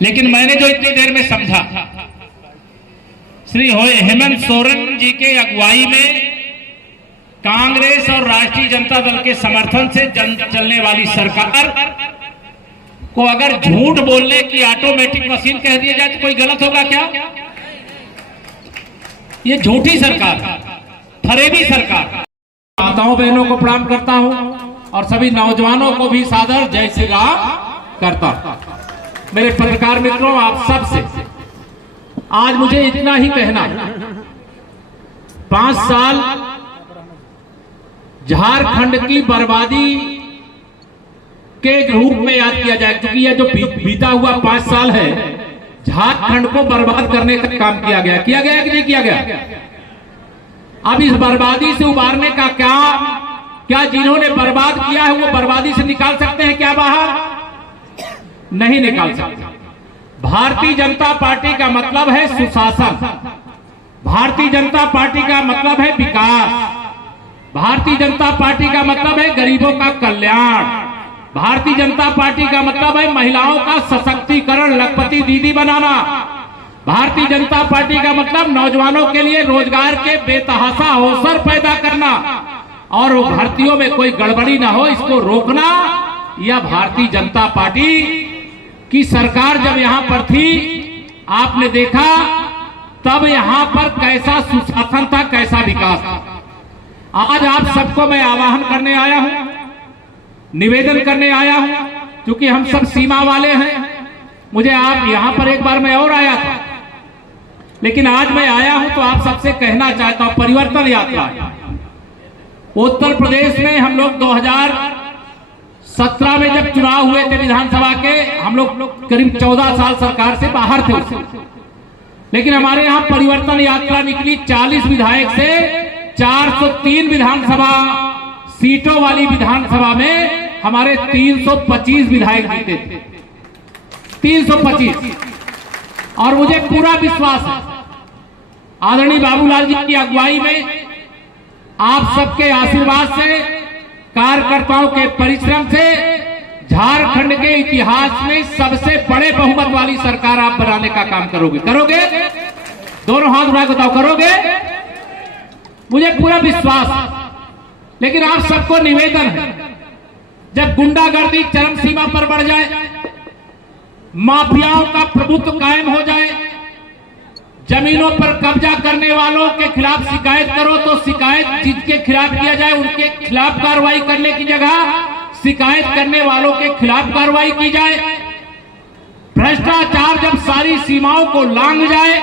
लेकिन मैंने जो इतनी देर में समझा, श्री हेमंत सोरेन जी के अगुवाई में कांग्रेस और राष्ट्रीय जनता दल के समर्थन से चलने वाली सरकार को अगर झूठ बोलने की ऑटोमेटिक मशीन कह दिया जाए तो कोई गलत होगा क्या? ये झूठी सरकार, फरेबी सरकार। माताओं बहनों को प्रणाम करता हूं और सभी नौजवानों को भी सादर जय श्री राम करता हूं। मेरे पत्रकार मित्रों, आप सबसे आज मुझे इतना ही कहना, 5 साल झारखंड की बर्बादी के रूप में याद किया जाए, क्योंकि यह जो बीता हुआ 5 साल है झारखंड को बर्बाद करने का काम किया गया कि नहीं किया गया? अब इस बर्बादी से उबारने का क्या जिन्होंने बर्बाद किया है वो बर्बादी से निकाल सकते हैं क्या बाहर? नहीं निकाल सकते। भारतीय जनता पार्टी का मतलब है सुशासन, भारतीय जनता पार्टी का मतलब है विकास, भारतीय जनता पार्टी का मतलब है गरीबों का कल्याण, भारतीय जनता पार्टी का मतलब है महिलाओं का सशक्तिकरण, लखपति दीदी बनाना, भारतीय जनता पार्टी का मतलब नौजवानों के लिए रोजगार के बेतहाशा अवसर पैदा करना और भर्तियों में कोई गड़बड़ी ना हो इसको रोकना। यह भारतीय जनता पार्टी की सरकार जब यहां पर थी आपने देखा तब यहां पर कैसा सुशासन था, कैसा विकास था। आज आप सबको मैं आह्वान करने आया हूं, निवेदन करने आया हूं, क्योंकि हम सब सीमा वाले हैं। मुझे आप यहां पर एक बार मैं और आया था, लेकिन आज मैं आया हूं तो आप सबसे कहना चाहता हूं, परिवर्तन यात्रा उत्तर प्रदेश में हम लोग 2017 में जब चुनाव हुए थे विधानसभा के, हम लोग करीब 14 साल सरकार से बाहर थे उससे, लेकिन हमारे यहां परिवर्तन यात्रा निकली। 40 विधायक से 403 विधानसभा सीटों वाली विधानसभा में हमारे 325 विधायक जीते थे, 325। और मुझे पूरा विश्वास है आदरणीय बाबूलाल जी की अगुवाई में, आप सबके आशीर्वाद से, कार्यकर्ताओं के परिश्रम से झारखंड के इतिहास में सबसे बड़े बहुमत वाली सरकार आप बनाने का काम करोगे। दोनों हाथ उठा के बताओ, करोगे? मुझे पूरा विश्वास है। लेकिन आप सबको निवेदन है, जब गुंडागर्दी चरम सीमा पर बढ़ जाए, माफियाओं का प्रभुत्व कायम हो जाए, जमीनों पर कब्जा करने वालों के खिलाफ शिकायत करो तो शिकायत जिसके खिलाफ किया जाए उनके खिलाफ कार्रवाई करने की जगह शिकायत करने वालों के खिलाफ कार्रवाई की जाए। भ्रष्टाचार जब सारी सीमाओं को लांघ जाए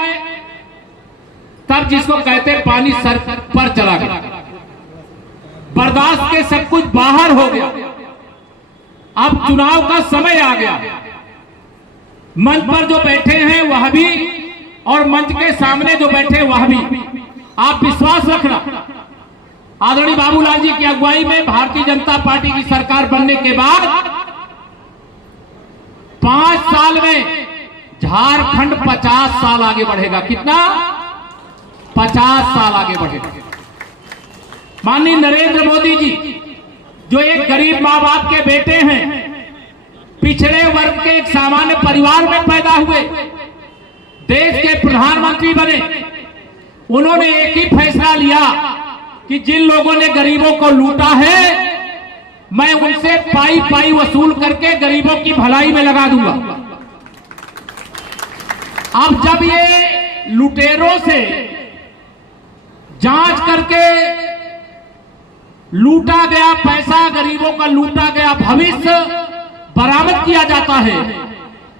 तब जिसको कहते हैं पानी सर पर चला गया, बर्दाश्त के सब कुछ बाहर हो गया। अब चुनाव का समय आ गया। मंच पर जो बैठे हैं वह भी और मंच के सामने जो बैठे वह भी, आप विश्वास रखना, आदरणीय बाबूलाल जी की अगुवाई में भारतीय जनता पार्टी की सरकार बनने के बाद 5 साल में झारखंड 50 साल आगे बढ़ेगा। कितना? 50 साल आगे बढ़ेगा। माननीय नरेंद्र मोदी जी जो एक गरीब मां बाप के बेटे हैं, पिछड़े वर्ग के एक सामान्य परिवार में पैदा हुए, देश के प्रधानमंत्री बने, उन्होंने एक ही फैसला लिया कि जिन लोगों ने गरीबों को लूटा है मैं उनसे पाई पाई वसूल करके गरीबों की भलाई में लगा दूंगा। अब जब ये लुटेरों से जांच करके लूटा गया पैसा, गरीबों का लूटा गया भविष्य बरामद किया जाता है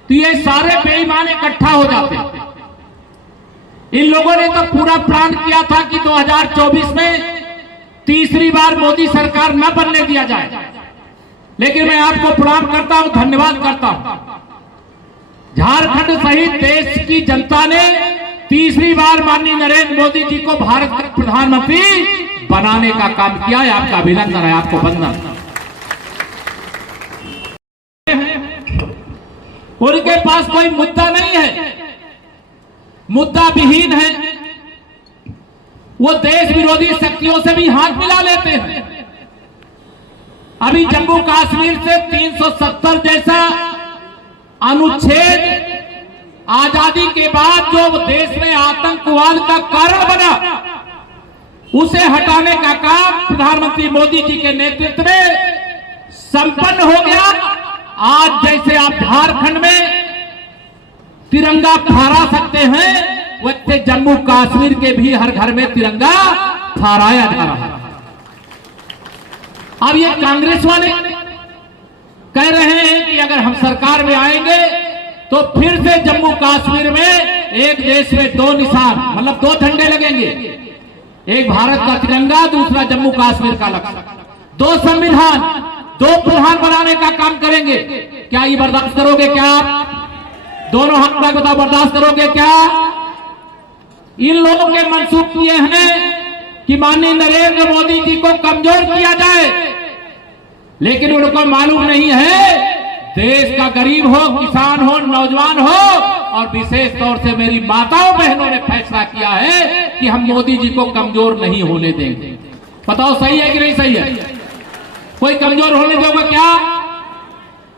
तो ये सारे बेईमान इकट्ठा हो जाते हैं। इन लोगों ने तो पूरा प्लान किया था कि 2024 में तीसरी बार मोदी सरकार न बनने दिया जाए, लेकिन मैं आपको प्रणाम करता हूं, धन्यवाद करता हूं। झारखंड सहित देश की जनता ने तीसरी बार माननीय नरेंद्र मोदी जी को भारत का प्रधानमंत्री बनाने का काम किया है। आपका अभिनंदन है, आपको वंदन। उनके पास कोई मुद्दा नहीं है, मुद्दा विहीन है। वो देश विरोधी शक्तियों से भी हाथ मिला लेते हैं। अभी जम्मू कश्मीर से 370 जैसा अनुच्छेद आजादी के बाद जो देश में आतंकवाद का कारण बना, उसे हटाने का काम प्रधानमंत्री मोदी जी के नेतृत्व में संपन्न हो गया। आज जैसे आप झारखंड में तिरंगा फहरा सकते हैं, वैसे जम्मू कश्मीर के भी हर घर में तिरंगा फहराया जा रहा है। अब ये कांग्रेस वाले कह रहे हैं कि अगर हम सरकार में आएंगे तो फिर से जम्मू कश्मीर में एक देश में दो निशान, मतलब दो झंडे लगेंगे, एक भारत का तिरंगा, दूसरा जम्मू कश्मीर का लक्ष्य, दो संविधान, दो प्रधान बनाने का काम करेंगे। क्या ये बर्दाश्त करोगे? क्या आप दोनों हाथ में बताओ, बर्दाश्त करोगे क्या? इन लोगों के मंसूब ये हैं कि माननीय नरेंद्र मोदी जी को कमजोर किया जाए, लेकिन उनको मालूम नहीं है देश का गरीब हो, किसान हो, नौजवान हो, और विशेष तौर से मेरी माताओं बहनों ने फैसला किया है कि हम मोदी जी को कमजोर नहीं होने देंगे। बताओ सही है कि नहीं सही है? कोई कमजोर होने देगा क्या?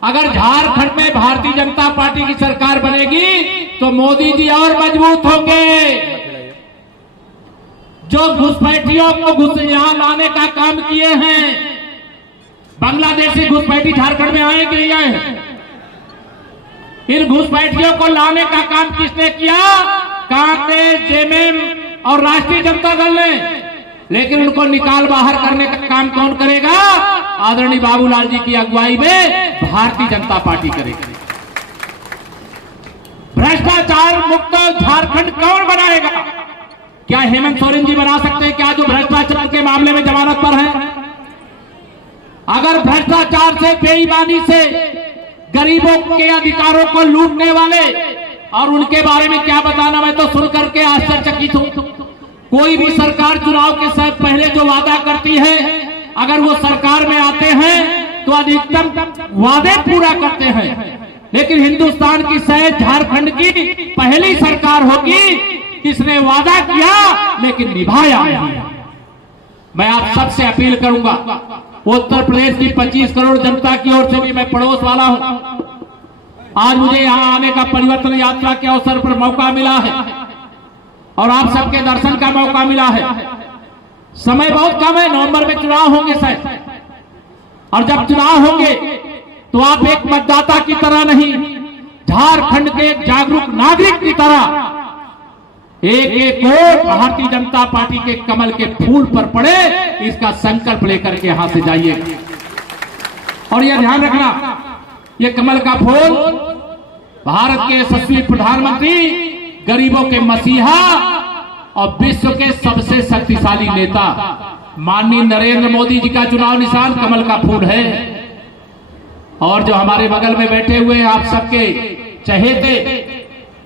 अगर झारखंड में भारतीय जनता पार्टी की सरकार बनेगी तो मोदी जी और मजबूत होंगे। जो घुसपैठियों को यहां लाने का काम किए हैं, बांग्लादेशी घुसपैठी झारखंड में आए कि नहीं आए? इन घुसपैठियों को लाने का काम किसने किया? कांग्रेस, जेएमएम और राष्ट्रीय जनता दल ने। लेकिन उनको निकाल बाहर करने का काम कौन करेगा? आदरणीय बाबूलाल जी की अगुवाई में भारतीय जनता पार्टी करेगी। भ्रष्टाचार मुक्त झारखंड कौन बनाएगा? क्या हेमंत सोरेन जी बना सकते हैं क्या, जो भ्रष्टाचार के मामले में जमानत पर हैं? अगर भ्रष्टाचार से, बेईमानी से गरीबों के अधिकारों को लूटने वाले, और उनके बारे में क्या बताना, मैं तो सुन करके आश्चर्यचकित हूं। कोई भी सरकार चुनाव के समय पहले जो वादा करती है, अगर वो सरकार में आते हैं तो अधिकतम वादे पूरा करते हैं। लेकिन हिंदुस्तान की शायद झारखंड की पहली सरकार होगी जिसने वादा किया लेकिन निभाया नहीं। मैं आप सबसे अपील करूंगा, उत्तर प्रदेश की 25 करोड़ जनता की ओर से भी मैं पड़ोस वाला हूं। आज मुझे यहां आने का परिवर्तन यात्रा के अवसर पर मौका मिला है और आप सबके दर्शन का मौका मिला है। समय बहुत कम है, नवंबर में चुनाव होंगे शायद, और जब चुनाव होंगे तो आप एक मतदाता की तरह नहीं, झारखंड के एक जागरूक नागरिक की तरह एक एक वोट भारतीय जनता पार्टी के कमल के फूल पर पड़े, इसका संकल्प लेकर के यहां से जाइए। और यह ध्यान रखना, ये कमल का फूल भारत के यशस्वी प्रधानमंत्री, गरीबों के मसीहा और विश्व के सबसे शक्तिशाली नेता माननीय नरेंद्र मोदी जी का चुनाव निशान कमल का फूल है। और जो हमारे बगल में बैठे हुए आप सबके चहेते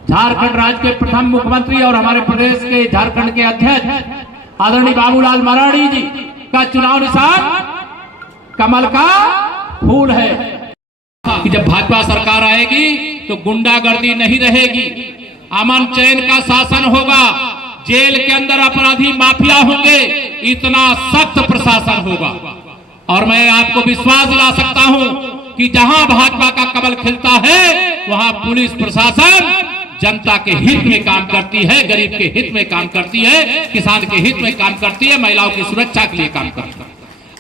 झारखंड राज्य के प्रथम मुख्यमंत्री और हमारे प्रदेश के झारखंड के अध्यक्ष आदरणीय बाबूलाल मरांडी जी का चुनाव निशान कमल का फूल है। कि जब भाजपा सरकार आएगी तो गुंडागर्दी नहीं रहेगी, अमन चैन का शासन होगा, जेल के अंदर अपराधी माफिया होंगे, इतना सख्त प्रशासन होगा। और मैं आपको विश्वास दिला सकता हूं कि जहां भाजपा का कमल खिलता है वहां पुलिस प्रशासन जनता के हित में काम करती है, गरीब के हित में काम करती है, किसान के हित में काम करती है, महिलाओं की सुरक्षा के लिए काम करती है।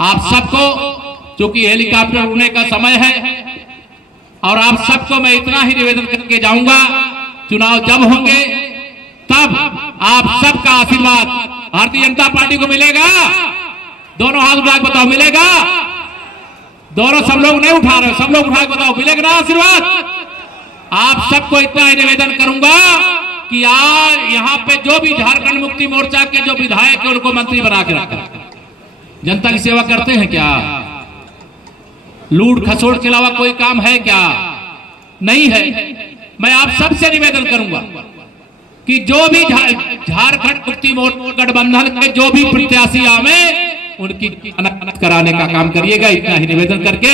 आप सबको, चूंकि हेलीकॉप्टर उड़ने का समय है, और आप सबको मैं इतना ही निवेदन करके जाऊंगा, चुनाव जब होंगे तब आप सबका आशीर्वाद भारतीय जनता पार्टी को मिलेगा। दोनों हाथ उठा के बताओ, मिलेगा? दोनों, सब लोग नहीं उठा रहे, सब लोग उठा के बताओ, मिलेगा ना आशीर्वाद? आप सबको इतना ही निवेदन करूंगा कि आज यहाँ पे जो भी झारखंड मुक्ति मोर्चा के जो विधायक है उनको मंत्री बना के रखा। जनता की सेवा करते हैं क्या? लूट खसोट के अलावा कोई काम है क्या? नहीं है। मैं आप सबसे निवेदन करूंगा कि जो भी झारखंड मुक्ति मोर्चा गठबंधन के जो भी प्रत्याशी आवे उनकी अनत कराने का काम करिएगा। इतना ही निवेदन करके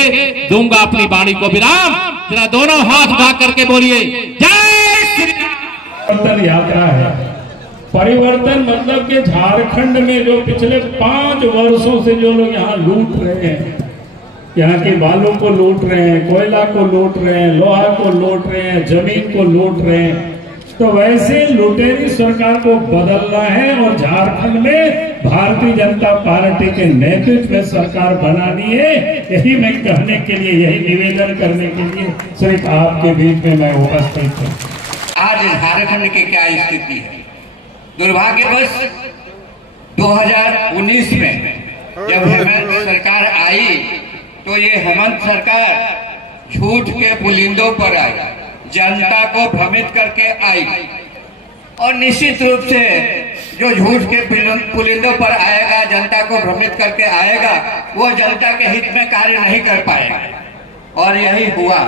दूंगा अपनी वाणी को विराम। जरा दोनों हाथ उठा करके बोलिए जय श्री राम। परिवर्तन यात्रा है। परिवर्तन मतलब कि झारखंड में जो पिछले 5 वर्षों से जो लोग यहाँ लूट रहे हैं, यहाँ के बालू को लूट रहे हैं, कोयला को लूट रहे हैं, लोहा को लूट रहे हैं, जमीन को लूट रहे हैं, तो वैसे लुटेरी सरकार को बदलना है और झारखंड में भारतीय जनता पार्टी के नेतृत्व में सरकार बनानी है। यही मैं कहने के लिए, यही निवेदन करने के लिए सिर्फ आपके बीच में मैं उपस्थित हूँ। आज झारखंड की क्या स्थिति है। दुर्भाग्यवश 2019 में जब हेमंत सरकार आई तो ये हेमंत सरकार झूठ के पुलिंदों पर आई, जनता को भ्रमित करके आई, और निश्चित रूप से जो झूठ के पुलिंदों पर आएगा, जनता को भ्रमित करके आएगा, वो जनता के हित में कार्य नहीं कर पाएगा। और यही हुआ।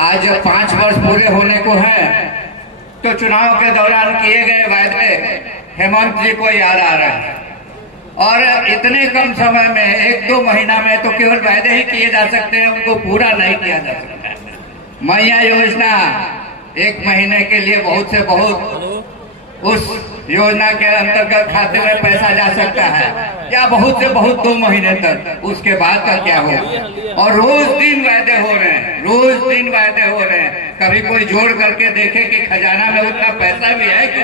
आज जब 5 वर्ष पूरे होने को हैं तो चुनाव के दौरान किए गए वायदे हेमंत जी को याद आ रहे हैं, और इतने कम समय में 1-2 महीना में तो केवल वायदे ही किए जा सकते हैं, उनको पूरा नहीं किया जा सकता। मैया योजना 1 महीने के लिए बहुत से बहुत उस योजना के अंतर्गत खाते में पैसा जा सकता है, या बहुत से बहुत 2 महीने तक, उसके बाद का क्या होगा। और रोज दिन वायदे हो रहे हैं, रोज दिन वायदे हो रहे हैं। कभी कोई जोड़ करके देखे कि खजाना में उतना पैसा भी है कि